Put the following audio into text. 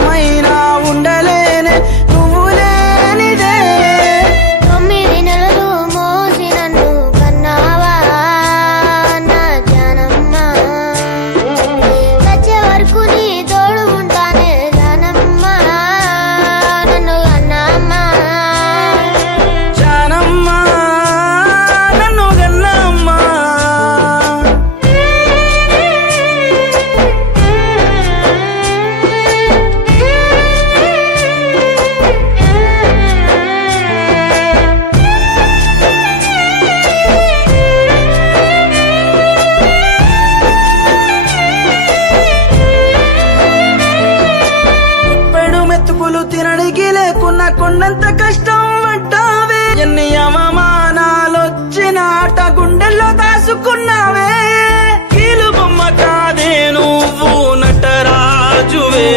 క్షణమైనా ఉండలేనే నువ్వు లేనిదే. 9 నెలలు మోసి నన్ను కన్నావా నా జానమ్మ, వచ్చే వరకు నీ తోడు ఉంటానే జానమ్మ, నన్ను కన్నమ్మ. జానమ్మ నన్ను కన్నమ్మ. మెతుకులు తినడికి లేకున్నా కొండంత కష్టం పడ్డావే. ఎన్ని అవమానాలొచ్చినాట గుండెల్లో దాసుకున్నావే. కీలు బొమ్మ కాదే నువ్వు నటరాజువే.